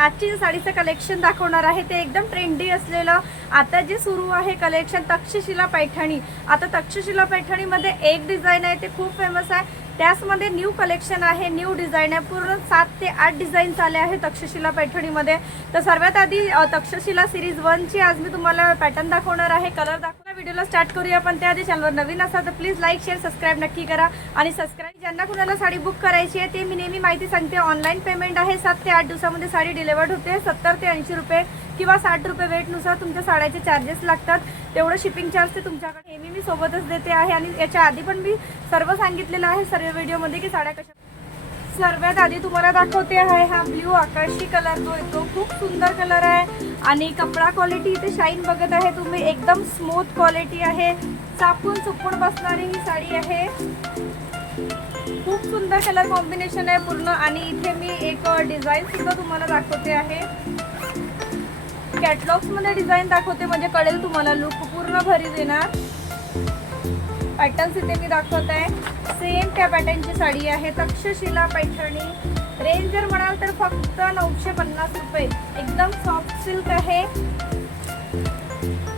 आजची साडीचं कलेक्शन दाखवणार आहे ते एकदम ट्रेंडी असलेलं. आता जे सुरू आहे कलेक्शन तक्षशिला पैठणी. आता तक्षशिला पैठणीमध्ये एक डिझाईन आहे ते खूप फेमस आहे. त्याचमध्ये न्यू कलेक्शन आहे न्यू डिझाईन आहे. पूर्ण सात ते आठ डिझाईन्स आले आहे तक्षशिला पैठणीमध्ये. तर सर्वात आधी तक्षशिला सिरीज वनची आज मी तुम्हाला पॅटर्न दाखवणार आहे. कलर दाखवणार. व्हिडिओला स्टार्ट करूया. पण त्याआधी चॅनलवर नवीन असाल तर प्लीज लाईक शेअर सबस्क्राईब नक्की करा. आणि सबस्क्राईब ज्यांना कुणाला साडी बुक करायची आहे ते मी नेहमी माहिती सांगते. ऑनलाईन पेमेंट आहे. सात ते आठ दिवसामध्ये साडी डिलिव्हर्ड होते. सत्तर ते ऐंशी रुपये किंवा साठ रुपये वेटनुसार तुमच्या साड्याचे चार्जेस लागतात. तेवढं शिपिंग चार्ज ते तुमच्याकडे नेहमी मी सोबतच देते आहे. आणि याच्या आधी पण मी सर्व सांगितलेलं आहे सर्व व्हिडिओमध्ये की साड्या कशा सर्वात आधी तुम्हाला दाखवते आहे हा ब्ल्यू आकाशी कलर जो येतो खूप सुंदर कलर आहे. आणि कपडा क्वालिटी इथे शाईन बघत आहे तुम्ही. एकदम स्मूथ क्वालिटी आहे. चापून चुपून बसणारी ही साडी आहे. खूप सुंदर कलर कॉम्बिनेशन आहे पूर्ण. आणि इथे मी एक डिझाईन सुद्धा तुम्हाला दाखवते आहे. कॅटलॉग्समध्ये डिझाईन दाखवते म्हणजे कळेल तुम्हाला. लुक पूर्ण भरी देणार पॅटर्न्स इथे मी दाखवत आहे. सेम त्या पॅटर्नची साडी आहे. तक्षशिला पैठणी. रेंज जर म्हणाल तर फक्त नऊशे पन्नास रुपये. एकदम सॉफ्ट सिल्क आहे.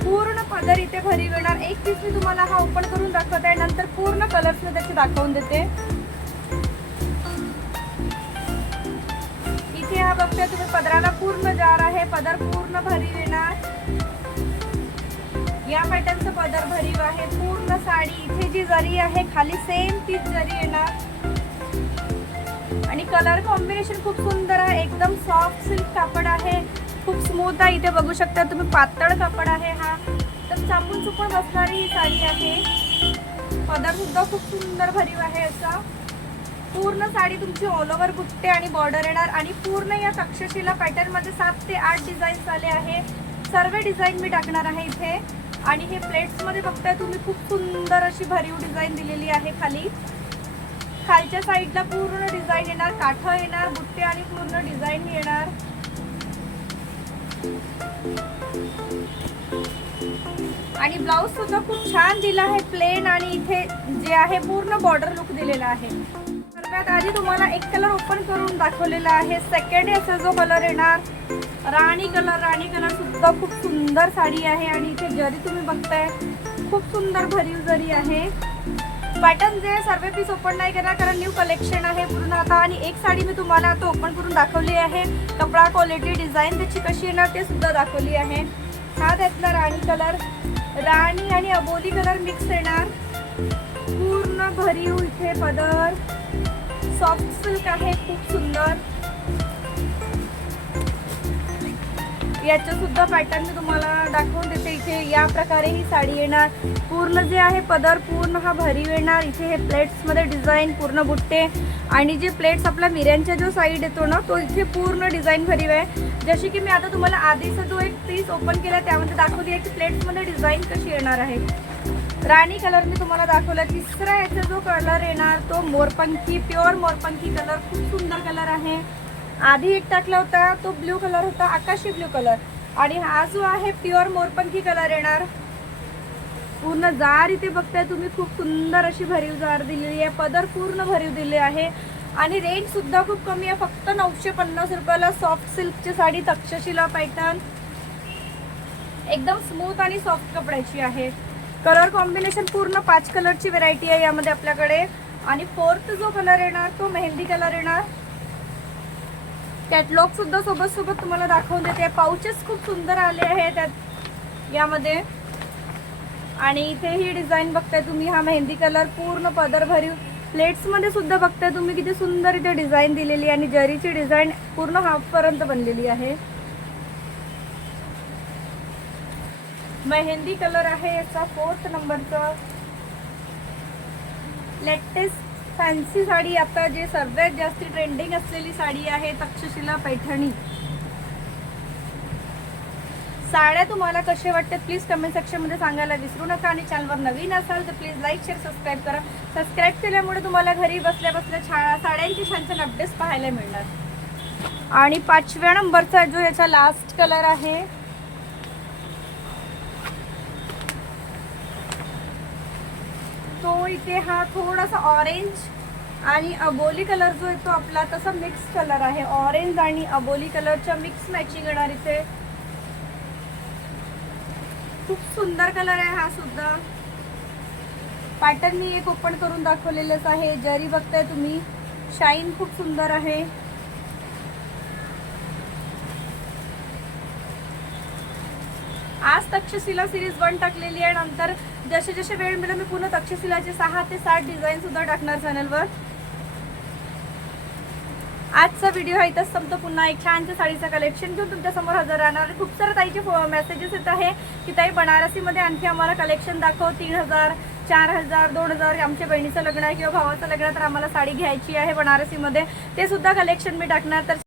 पूर्ण पदर इथे भरी येणार. एक पीस मी तुम्हाला हा ओपन करून दाखवत आहे. नंतर पूर्ण कलर्स मी त्याचे दाखवून देते. हा बघताय तुम्ही पदराला पूर्ण जार आहे पदर पूर्ण भरीव येणार या पॅटर्नचं पदर भरीव आहे पूर्ण साडी इथे जी जरी आहे खाली सेम तीच जरी येणार आणि कलर कॉम्बिनेशन खूप सुंदर आहे एकदम सॉफ्ट सिल्क कापड आहे खूप स्मूथ आहे इथे बघू शकता तुम्ही पातळ कापड आहे हा. तर चापून चुकून बसणारी ही साडी आहे. पदर सुद्धा खूप सुंदर भरीव आहे याचा पूर्ण साडी तुमची ऑल ओव्हर बुट्टे आणि बॉर्डर येणार आणि पूर्ण या तक्षशिला पॅटर्नमध्ये सात ते आठ डिझाईन आले आहे. सर्व डिझाईन मी टाकणार आहे इथे. आणि हे प्लेट्समध्ये बघताय तुम्ही खूप सुंदर अशी भरीव डिझाईन दिलेली आहे खाली. खालच्या साईडला पूर्ण डिझाईन येणार काठ येणार बुट्टे आणि पूर्ण डिझाईन येणार. आणि ब्लाऊज सुद्धा खूप छान दिला आहे प्लेन आणि इथे जे आहे पूर्ण बॉर्डर लुक दिलेला आहे. सगळ्यात आधी तुम्हाला एक कलर ओपन करून दाखवलेला आहे. सेकंड याचा जो कलर येणार राणी कलर. राणी कलर सुद्धा खूप सुंदर साडी आहे आणि इथे जरी तुम्ही बघताय खूप सुंदर भरीव जरी आहे. पॅटर्न जे सर्व पीस ओपन नाही करणार कारण न्यू कलेक्शन आहे पूर्ण आता आणि एक साडी मी तुम्हाला आता ओपन करून दाखवली आहे. कपडा क्वालिटी डिझाईन त्याची कशी येणार ते सुद्धा दाखवली आहे. हा त्यातला राणी कलर. राणी आणि अबोली कलर मिक्स येणार. पूर्ण भरीव इथे पदर. सॉफ्ट सिल्क आहे खूप सुंदर. याचं सुद्धा पॅटर्न मी तुम्हाला दाखवून देते. इथे या प्रकारे ही साडी येणार. पूर्ण जे आहे पदर पूर्ण हा भरीव येणार. इथे हे प्लेट्समध्ये डिझाईन पूर्ण बुट्टे. आणि जे प्लेट्स आपल्या मिऱ्यांच्या जो साईड येतो ना तो इथे पूर्ण डिझाईन भरीव आहे. जशी की मी आता तुम्हाला आधीचा जो एक पीस ओपन केला त्यामध्ये दाखवली आहे की प्लेट्समध्ये डिझाईन कशी येणार आहे. राणी कलर मी तुम्हाला दाखवला. तिसरा याचा जो कलर येणार तो मोरपंखी प्युअर मोरपंखी कलर खूप सुंदर कलर आहे. आधी एक टाकला होता तो ब्ल्यू कलर होता आकाशी ब्ल्यू कलर आणि हा जो आहे प्युअर मोरपंखी कलर येणार. पूर्ण जार इथे बघताय तुम्ही खूप सुंदर अशी भरीव जार दिलेली आहे. पदर पूर्ण भरीव दिले आहे. आणि रेंज सुद्धा खूप कमी आहे फक्त नऊशे पन्नास रुपयाला सॉफ्ट सिल्कची साडी तक्षशिला पॅटर्न एकदम स्मूथ आणि सॉफ्ट कपड्याची आहे. कलर कॉम्बिनेशन पूर्ण पाच कलरची व्हेरायटी आहे यामध्ये आपल्याकडे. आणि फोर्थ जो कलर येणार तो मेहंदी कलर येणार. कॅटलॉग सुद्धा सोबत सोबत तुम्हाला दाखवून देते. पाउचेस खूप सुंदर आले आहे त्यात यामध्ये. आणि इथे ही डिझाईन बघताय तुम्ही हा मेहंदी कलर पूर्ण पदर भरीव प्लेट्समध्ये सुद्धा बघताय तुम्ही किती सुंदर इथे डिझाईन दिलेली आहे. आणि जरीची डिझाईन पूर्ण हाफपर्यंत बनलेली आहे. मेहंदी कलर आहे याचा. फोर्थ नंबरचा लेटेस्ट फॅन्सी साडी. आता जे सर्वात जास्त ट्रेंडिंग असलेली साडी आहे तक्षशिला पैठणी. साड्या तुम्हाला कसे वाटतात प्लीज कमेंट सेक्शनमध्ये सांगायला विसरू नका आणि चॅनलवर नवीन असाल तर प्लीज लाईक शेअर सबस्क्राईब करा. सबस्क्राईब केल्यामुळे तुम्हाला घरी बसल्या बसल्या छा साड्यांची छान छान अपडेट्स पाहायला मिळणार. आणि पाचव्या नंबरचा जो याचा लास्ट कलर आहे इथे हा थोडासा ऑरेंज आणि अबोली कलर जो आहे तो आपला तसा मिक्स कलर आहे. ऑरेंज आणि अबोली कलरच्या मिक्स मॅचिंग येणार इथे. खूप सुंदर कलर आहे हा सुद्धा. पॅटर्न मी एक ओपन करून दाखवलेलंच आहे. जरी बघताय तुम्ही शाईन खूप सुंदर आहे आज तक्षशिला सिरीज वन टाकलेली आहे. नंतर जसे जसे वेळ मिळेल मी पुन्हा तक्षशिलाचे सहा ते सात डिझाईन सुद्धा टाकणार चॅनलवर आजचा व्हिडिओ हा इथंच संपतो. पुन्हा एक छानच्या साडीचं कलेक्शन घेऊन तुमच्यासमोर हजर राहणार आणि खूप सारे ताईचे मेसेजेस येत आहे की ताई बनारसीमध्ये आणखी आम्हाला कलेक्शन दाखव. तीन हजार चार हजार दोन हजार आमच्या बहिणीचं लग्न आहे किंवा भावाचं लग्न आहे तर आम्हाला साडी घ्यायची आहे बनारसीमध्ये. ते सुद्धा कलेक्शन मी टाकणार. तर